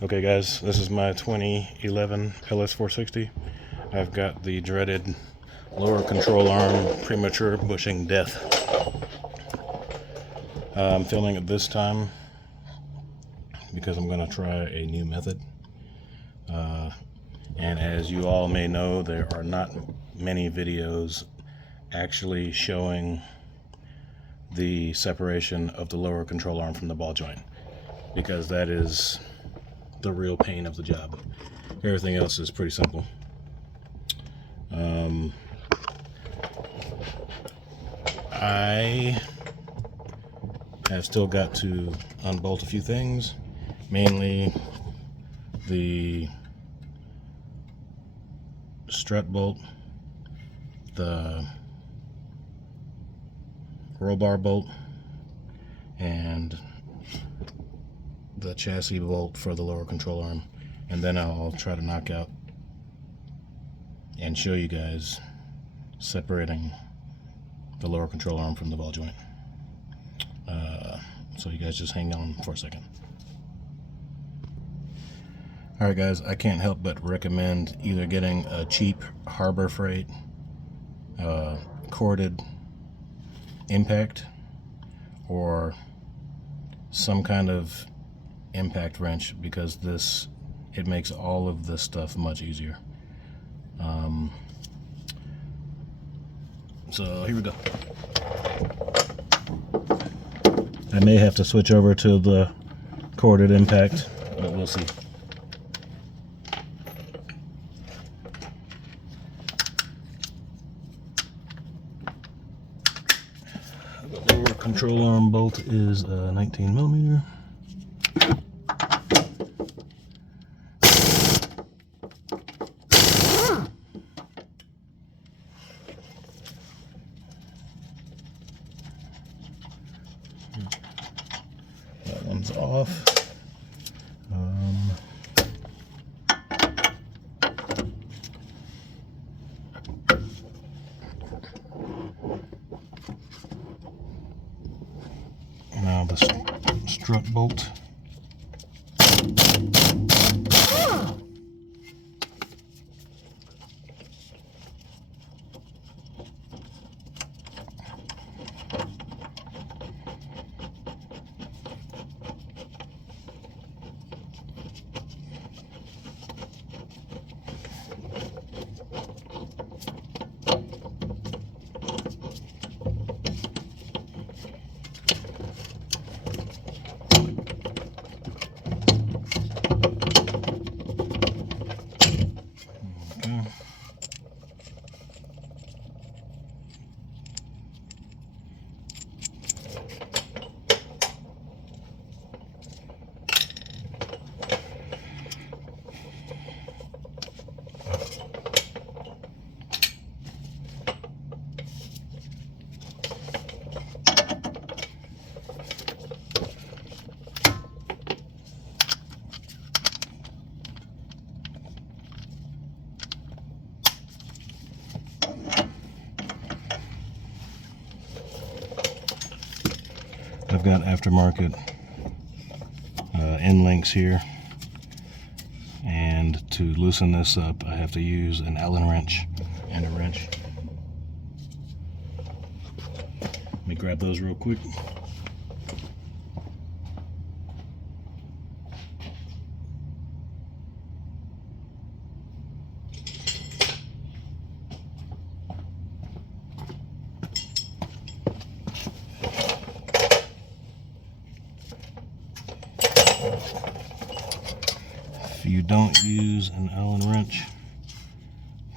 Okay guys, this is my 2011 LS460. I've got the dreaded lower control arm premature bushing death. I'm filming it this time because I'm going to try a new method. And as you all may know, there are not many videos actually showing the separation of the lower control arm from the ball joint, because that is the real pain of the job. Everything else is pretty simple. I have still got to unbolt a few things, mainly the strut bolt, the roll bar bolt, and the chassis bolt for the lower control arm, and then I'll try to knock out and show you guys separating the lower control arm from the ball joint. So you guys just hang on for a second. Alright guys, I can't help but recommend either getting a cheap Harbor Freight corded impact or some kind of impact wrench, because it makes all of this stuff much easier. So here we go. I may have to switch over to the corded impact, but we'll see. The lower control arm bolt is 19 millimeter. That one's off. Now the strut bolt. I've got aftermarket end links here, and to loosen this up I have to use an Allen wrench and a wrench. Let me grab those real quick. If you don't use an Allen wrench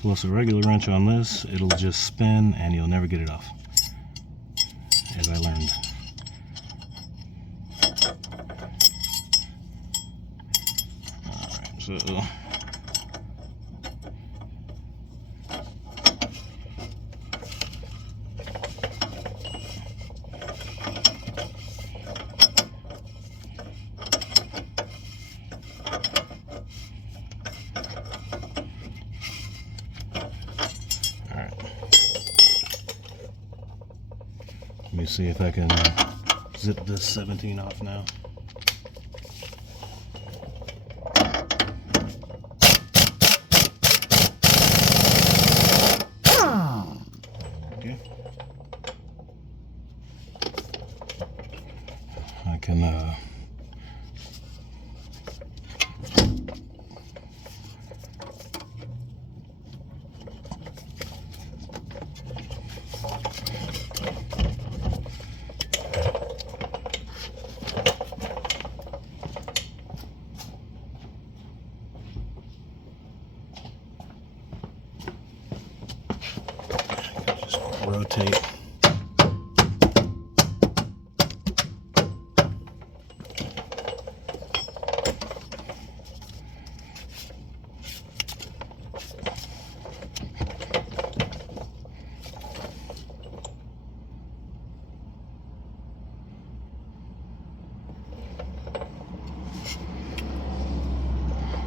plus a regular wrench on this, it'll just spin and you'll never get it off, as I learned. Alright, so let me see if I can zip this 17 off now. rotate.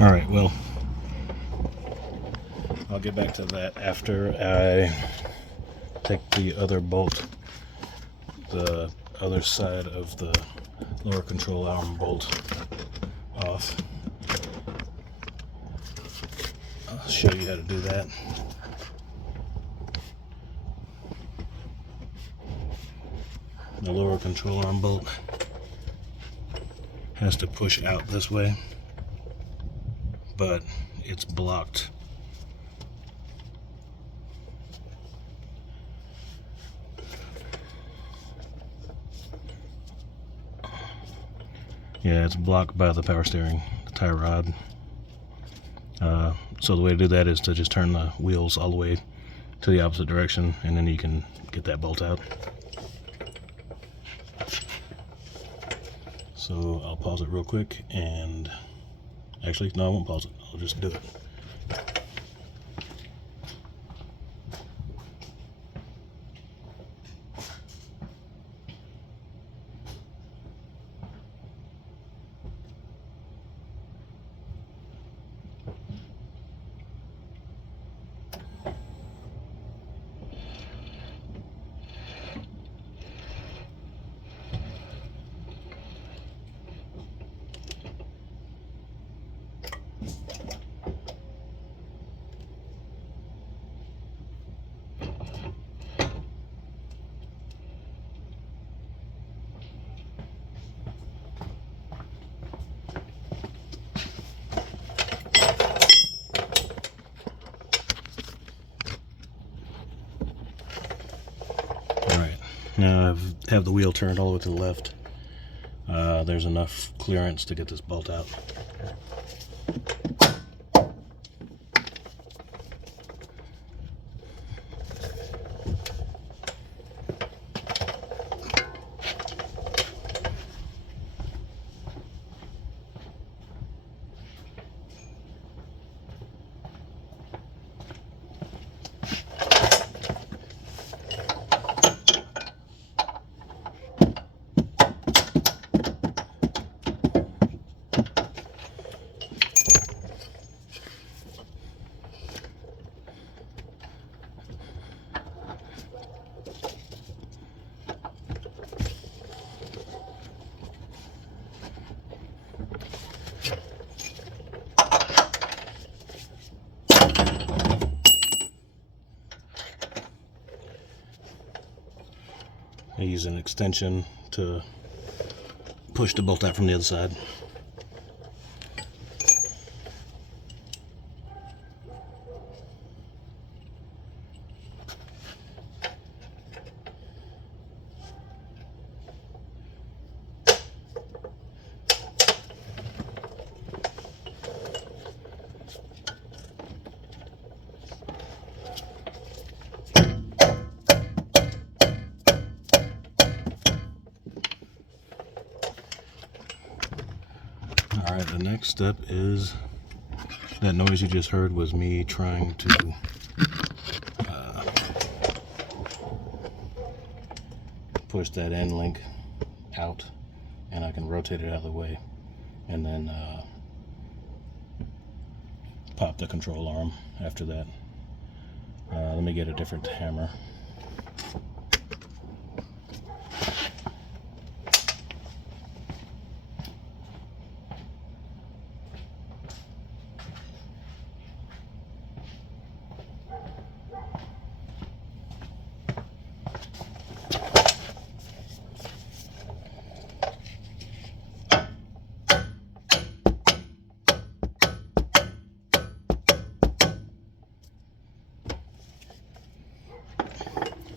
All right, well, I'll get back to that after I take the other bolt, the other side of the lower control arm bolt off. I'll show you how to do that. The lower control arm bolt has to push out this way, but it's blocked. Yeah, it's blocked by the power steering, the tie rod. So the way to do that is to just turn the wheels all the way to the opposite direction, and then you can get that bolt out. So I'll pause it real quick, and actually, no, I won't pause it. I'll just do it. Now I have the wheel turned all the way to the left. There's enough clearance to get this bolt out. I use an extension to push the bolt out from the other side. Alright, the next step is, that noise you just heard was me trying to push that end link out, and I can rotate it out of the way and then pop the control arm after that. Let me get a different hammer.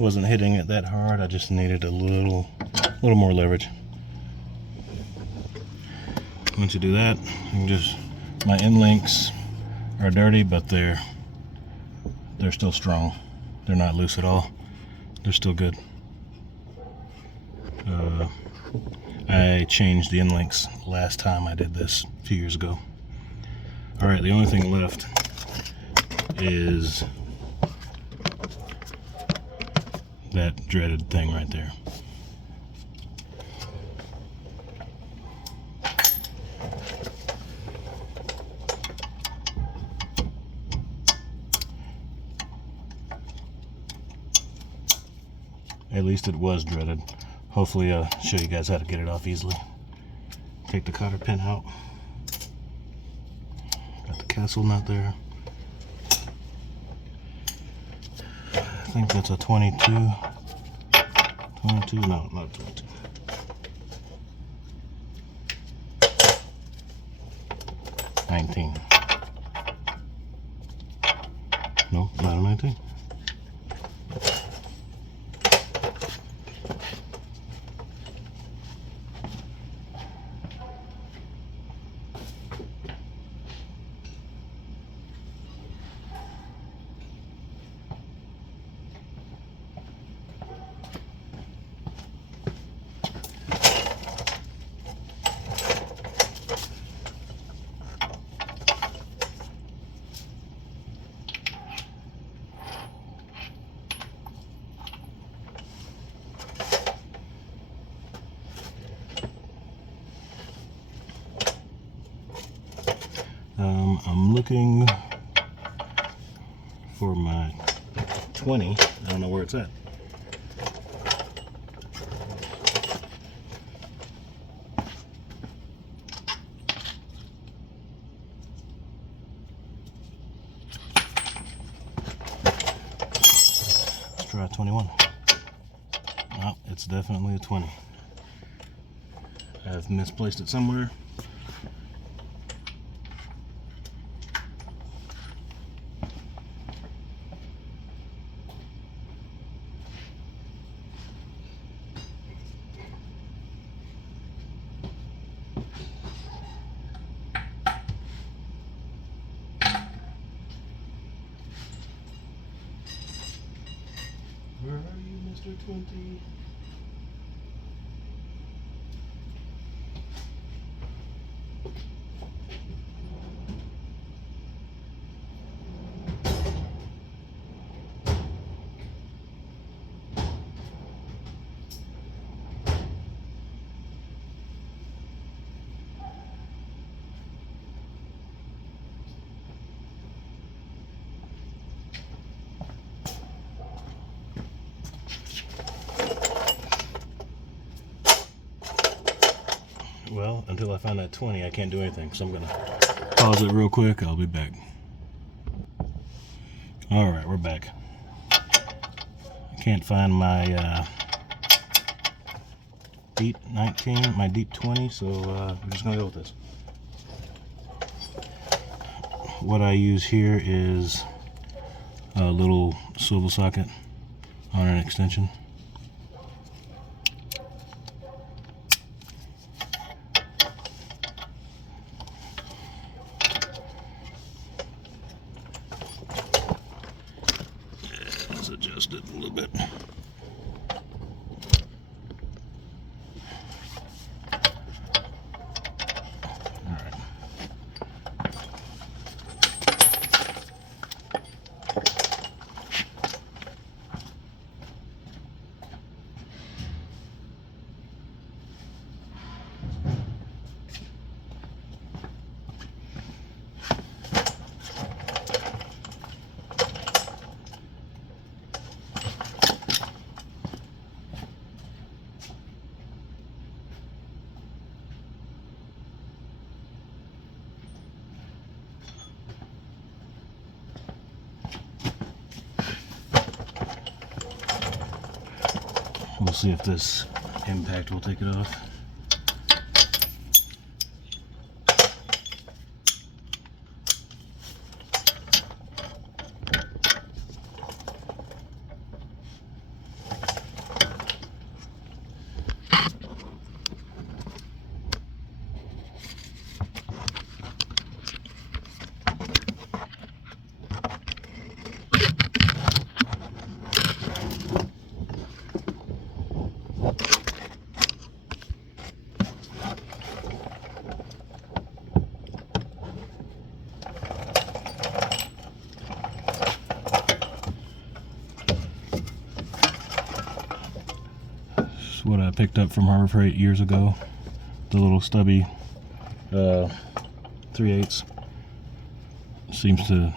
Wasn't hitting it that hard, I just needed a little more leverage. Once you do that, you can just, my end links are dirty, but they're still strong. They're not loose at all. they're still good. I changed the end links last time I did this a few years ago. Alright, the only thing left is that dreaded thing right there. At least it was dreaded. Hopefully I'll show you guys how to get it off easily. Take the cotter pin out. Got the castle nut there. I think that's a 22. 22? No, not 22. No, not a 19. I'm looking for my 20. I don't know where it's at. Let's try a 21. Oh, it's definitely a 20. I've misplaced it somewhere. Where are you, Mr. 20? Well, until I find that 20, I can't do anything, so I'm gonna pause it real quick. I'll be back. Alright, we're back. I can't find my deep 19, my deep 20, so we're just gonna go with this. What I use here is a little swivel socket on an extension. Let's adjust it a little bit. We'll see if this impact will take it off. what I picked up from Harbor Freight years ago. The little stubby 3/8 seems to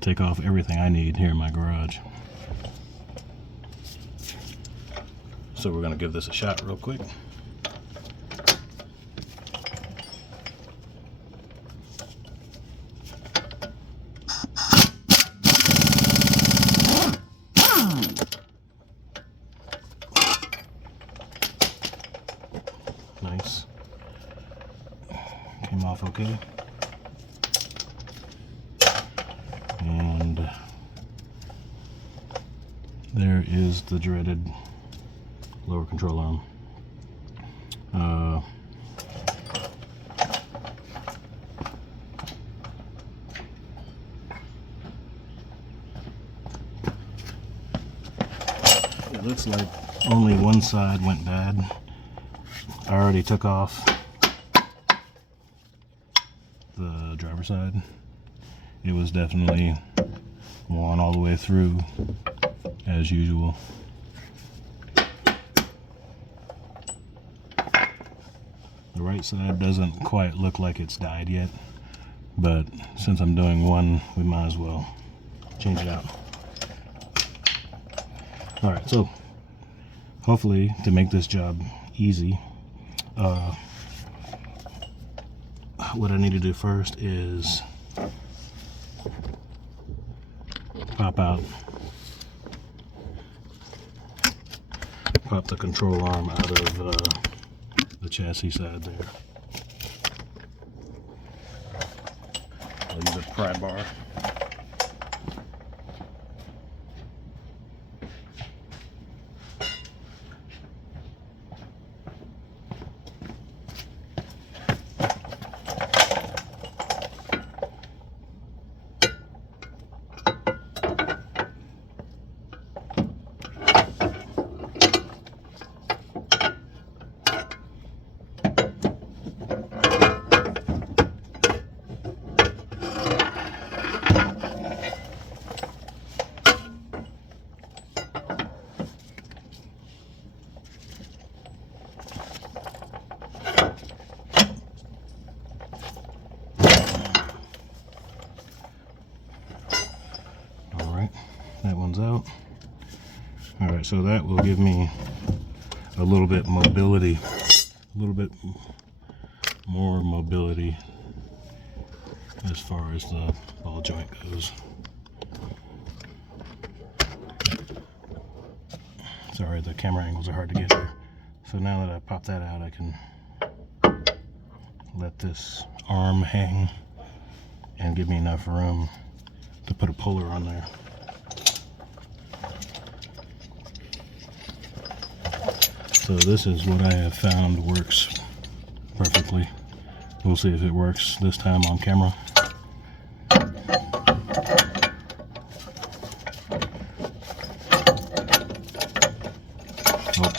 take off everything I need here in my garage. So we're going to give this a shot real quick. Nice. Came off okay. And there is the dreaded lower control arm. It looks like only one side went bad. I already took off the driver's side. It was definitely worn all the way through as usual. The right side doesn't quite look like it's died yet, but since I'm doing one, we might as well change it out. Alright, so hopefully to make this job easy, what I need to do first is pop the control arm out of the chassis side there. I'll use a pry bar. That one's out. Alright, so that will give me a little bit mobility, a little bit more mobility as far as the ball joint goes. Sorry, the camera angles are hard to get here. So now that I pop that out, I can let this arm hang and give me enough room to put a puller on there. So this is what I have found works perfectly. We'll see if it works this time on camera. Oh.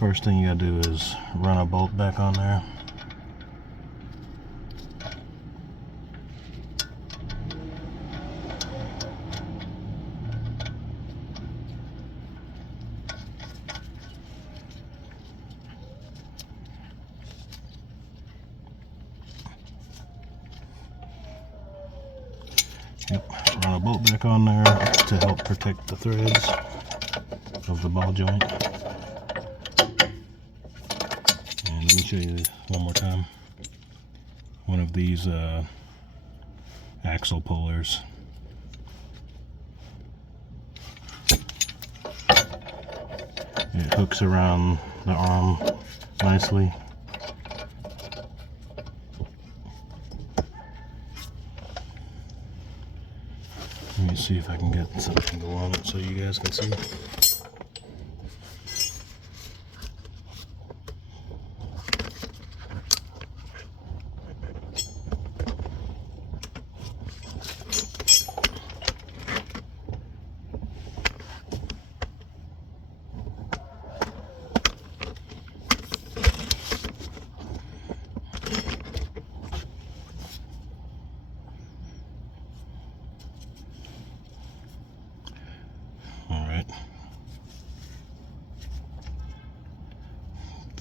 First thing you gotta do is run a bolt back on there. Yep, run a bolt back on there to help protect the threads of the ball joint. And let me show you one more time. One of these axle pullers. It hooks around the arm nicely. Let me see if I can get something to go on it so you guys can see.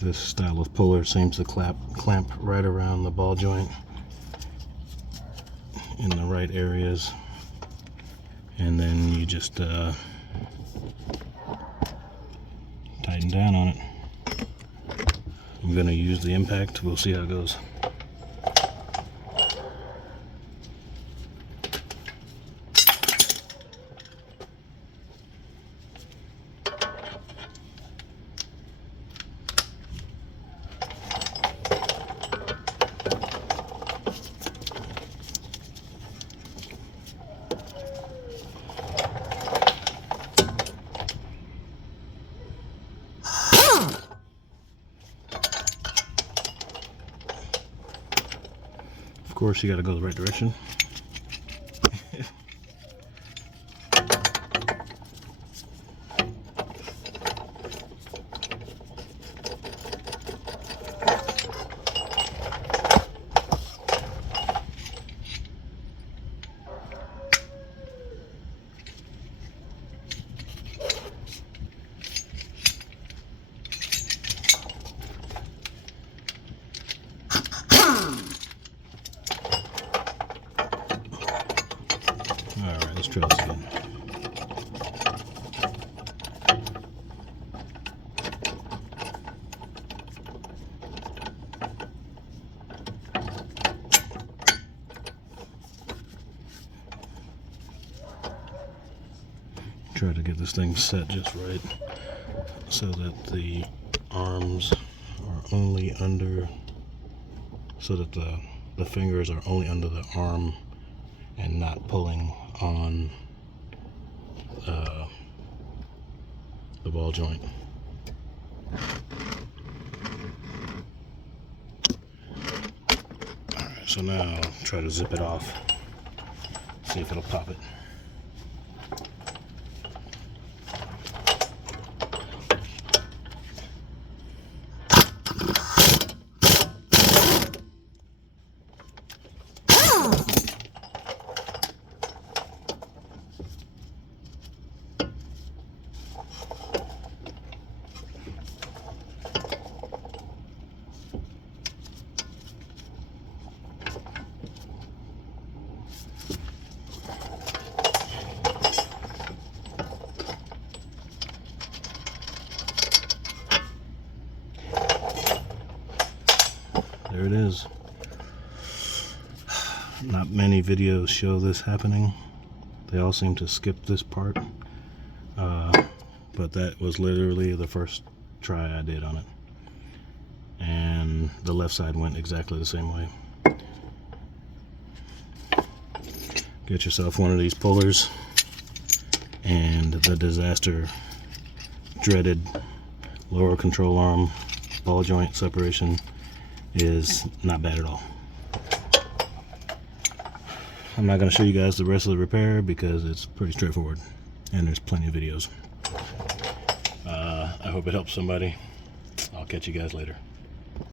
This style of puller seems to clamp right around the ball joint in the right areas, and then you just tighten down on it. I'm going to use the impact. We'll see how it goes. Of course, you got to go the right direction. Alright, let's try this again. Try to get this thing set just right so that the arms are only under, so that the fingers are only under the arm and not pulling on the ball joint. Alright, so now try to zip it off, see if it'll pop it. There it is. Not many videos show this happening. They all seem to skip this part. But that was literally the first try I did on it. And the left side went exactly the same way. Get yourself one of these pullers, and the disaster dreaded lower control arm ball joint separation is not bad at all. I'm not going to show you guys the rest of the repair because it's pretty straightforward and there's plenty of videos. I hope it helps somebody. I'll catch you guys later.